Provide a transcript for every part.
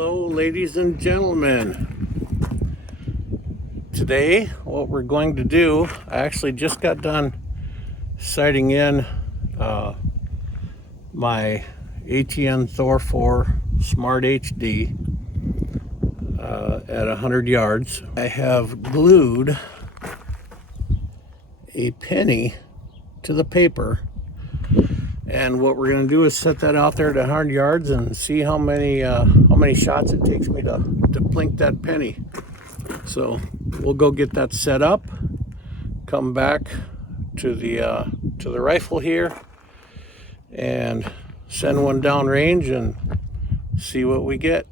Hello, ladies and gentlemen. Today, what we're going to do, I actually just got done sighting in my ATN Thor4 Smart HD at 100 yards. I have glued a penny to the paper, and what we're going to do is set that out there at 100 yards and see how many shots it takes me to plink that penny. So we'll go get that set up, come back to the rifle here, and send one downrange and see what we get.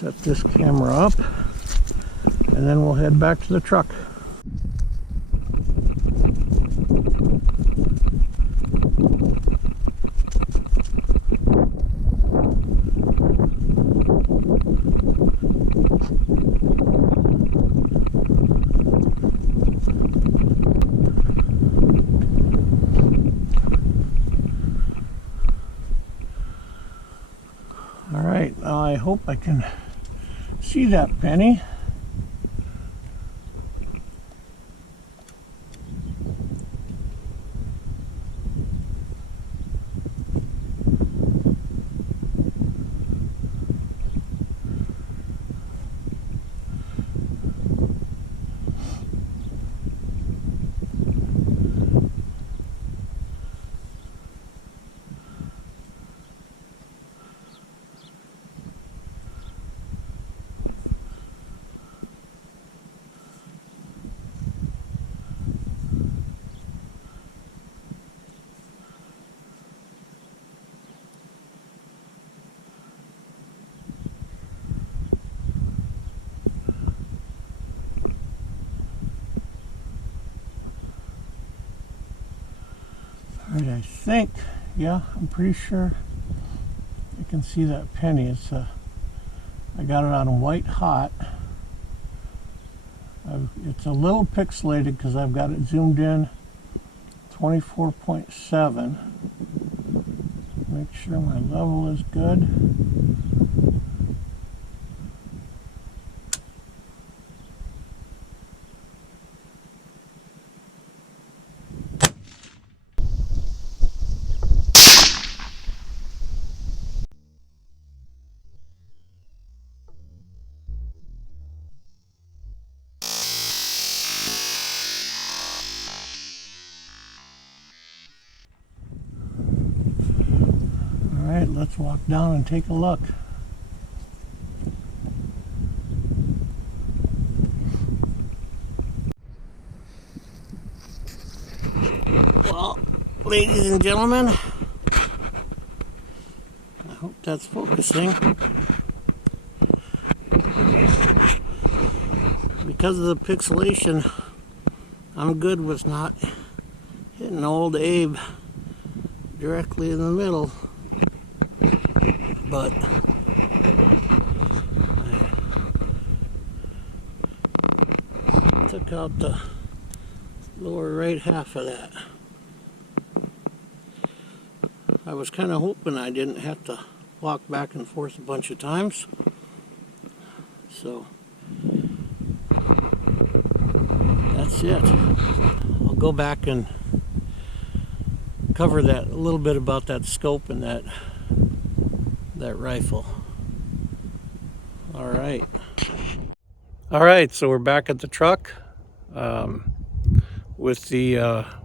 Set this camera up, and then we'll head back to the truck. All right, now I hope I can see that penny. Alright, I think, yeah, I'm pretty sure I can see that penny. It's I got it on white hot. It's a little pixelated because I've got it zoomed in 24.7. Make sure my level is good. Alright, let's walk down and take a look. Well, ladies and gentlemen, I hope that's focusing. Because of the pixelation, I'm good with not hitting old Abe directly in the middle. But I took out the lower right half of that. I was kind of hoping I didn't have to walk back and forth a bunch of times. So that's it. I'll go back and cover that a little bit about that scope and that rifle. All right, so we're back at the truck with the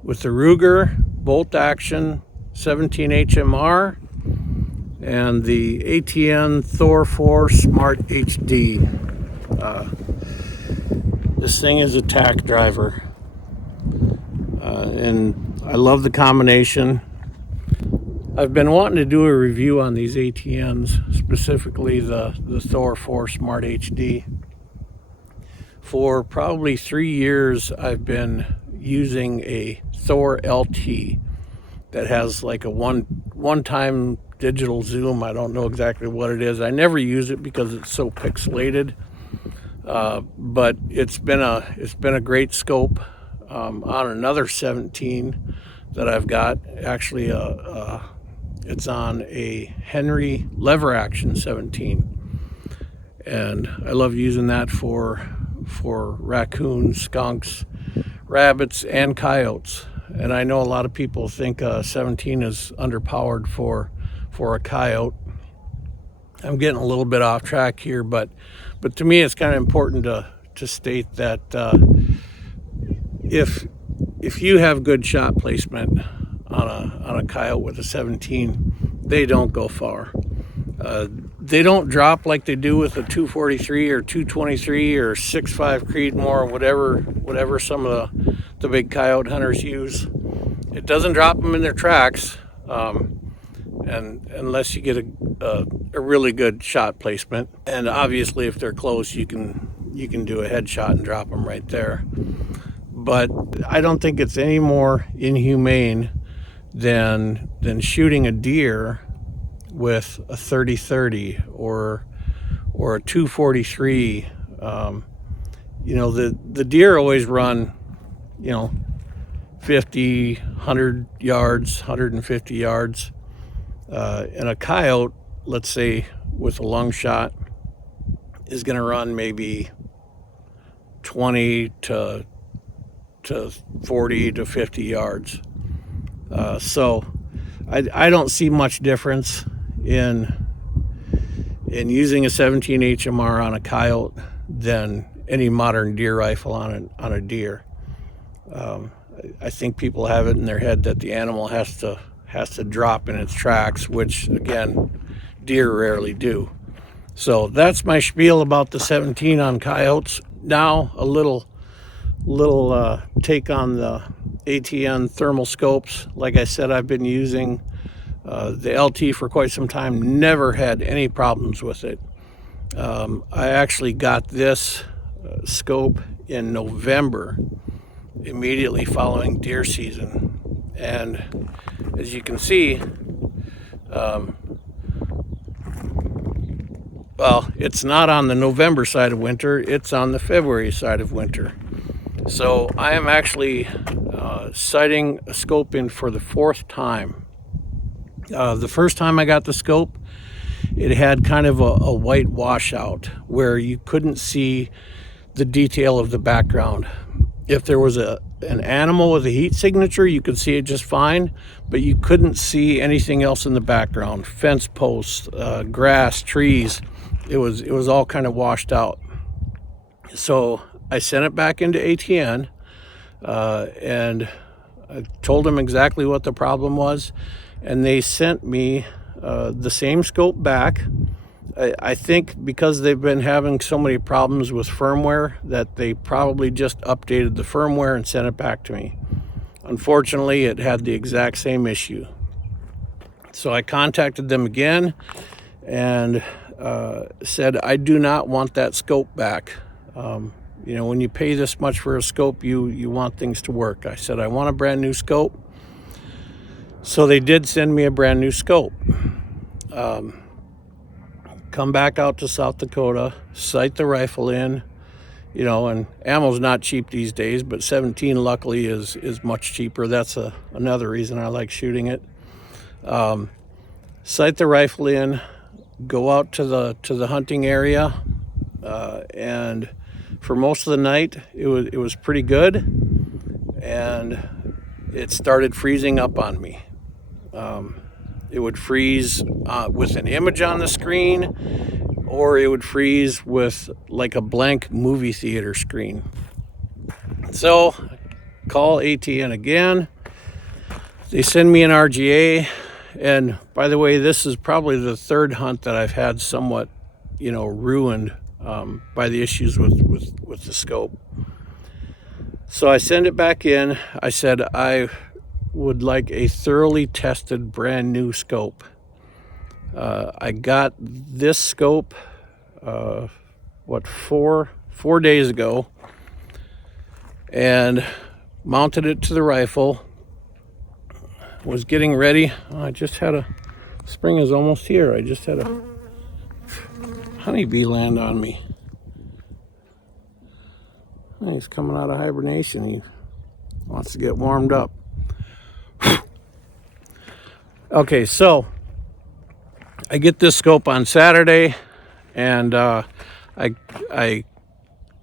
Ruger bolt action 17 HMR and the ATN Thor4 Smart HD. This thing is a tack driver, and I love the combination. I've been wanting to do a review on these ATNs, specifically the Thor4 Smart HD. For probably 3 years, I've been using a Thor LT that has like a one-time digital zoom. I don't know exactly what it is. I never use it because it's so pixelated, but it's been a great scope. On another 17 that I've got, actually, it's on a Henry lever action 17, and I love using that for raccoons, skunks, rabbits, and coyotes. And I know a lot of people think 17 is underpowered for a coyote. I'm getting a little bit off track here, but to me it's kind of important to state that if you have good shot placement on a coyote with a 17, they don't go far. They don't drop like they do with a 243 or 223 or 6.5 Creedmoor, whatever some of the big coyote hunters use. It doesn't drop them in their tracks, and unless you get a really good shot placement. And obviously, if they're close, you can do a headshot and drop them right there. But I don't think it's any more inhumane than shooting a deer with a 30-30 or a 243. The deer always run 50, 100 yards, 150 yards, and a coyote, let's say with a lung shot, is going to run maybe 20 to 40 to 50 yards. So I don't see much difference in using a 17 HMR on a coyote than any modern deer rifle on a deer. I think people have it in their head that the animal has to drop in its tracks, which again, deer rarely do. So that's my spiel about the 17 on coyotes. Now a little take on the ATN thermal scopes. Like I said, I've been using the LT for quite some time, never had any problems with it. I actually got this scope in November, immediately following deer season. And as you can see, well, it's not on the November side of winter, it's on the February side of winter. So I am actually sighting a scope in for the 4th time. The first time I got the scope, it had kind of a white washout where you couldn't see the detail of the background. If there was an animal with a heat signature, you could see it just fine, but you couldn't see anything else in the background. Fence posts, grass, trees, it was all kind of washed out. So I sent it back into ATN, and I told them exactly what the problem was, and they sent me the same scope back. I think because they've been having so many problems with firmware that they probably just updated the firmware and sent it back to me. Unfortunately, it had the exact same issue. So I contacted them again and said, I do not want that scope back. When you pay this much for a scope, you want things to work. I said, I want a brand new scope. So they did send me a brand new scope. Come back out to South Dakota, sight the rifle in, and ammo's not cheap these days, but 17 luckily is much cheaper. That's another reason I like shooting it. Sight the rifle in, go out to the hunting area, and for most of the night it was pretty good, and it started freezing up on me. It would freeze with an image on the screen, or it would freeze with like a blank movie theater screen. So call ATN again. They send me an RGA, and by the way, this is probably the third hunt that I've had somewhat, ruined by the issues with the scope. So I send it back in. I said I would like a thoroughly tested brand new scope. I got this scope, 4 days ago, and mounted it to the rifle. Was getting ready. Spring is almost here. I just had a honeybee land on me. He's coming out of hibernation. He wants to get warmed up. Okay, so I get this scope on Saturday, and I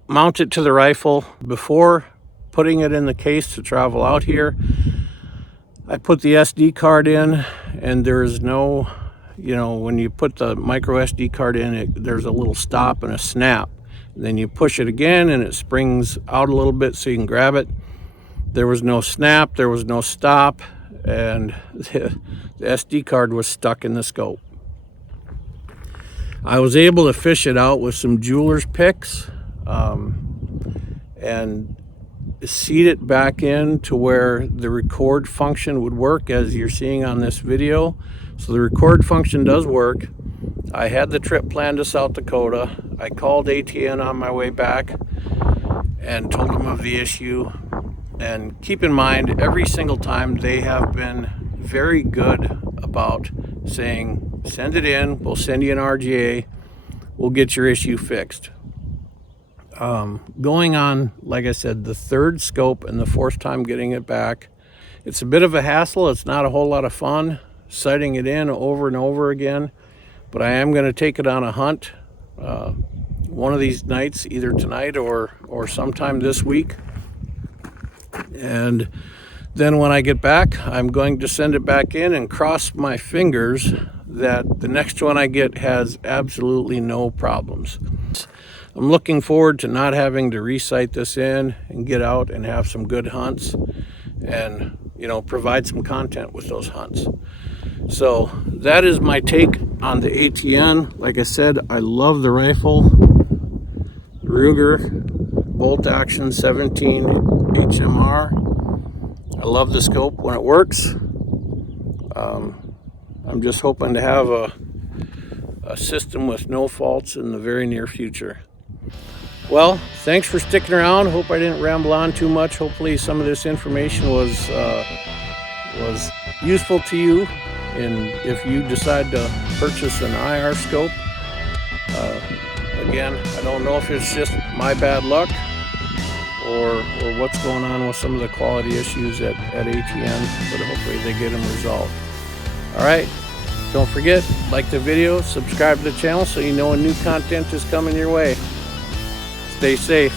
mount it to the rifle. Before putting it in the case to travel out here, I put the SD card in, and there's no, when you put the micro SD card in, there's a little stop and a snap. And then you push it again, and it springs out a little bit so you can grab it. There was no snap, there was no stop, and the SD card was stuck in the scope. I was able to fish it out with some jeweler's picks, and seat it back in to where the record function would work, as you're seeing on this video. So the record function does work. I had the trip planned to South Dakota. I called ATN on my way back and told them of the issue. And keep in mind, every single time they have been very good about saying, send it in, we'll send you an RGA, we'll get your issue fixed. Going on, like I said, the third scope and the fourth time getting it back. It's a bit of a hassle. It's not a whole lot of fun sighting it in over and over again, but I am going to take it on a hunt one of these nights, either tonight or sometime this week. And then when I get back, I'm going to send it back in and cross my fingers that the next one I get has absolutely no problems. I'm looking forward to not having to re-sight this in and get out and have some good hunts and, provide some content with those hunts. So that is my take on the ATN. Like I said, I love the rifle. Ruger bolt action 17 HMR. I love the scope when it works. I'm just hoping to have a system with no faults in the very near future. Well, thanks for sticking around. Hope I didn't ramble on too much. Hopefully some of this information was useful to you, and if you decide to purchase an IR scope. Again, I don't know if it's just my bad luck or what's going on with some of the quality issues at ATN, but hopefully they get them resolved. All right, don't forget, like the video, subscribe to the channel so you know when new content is coming your way. Stay safe.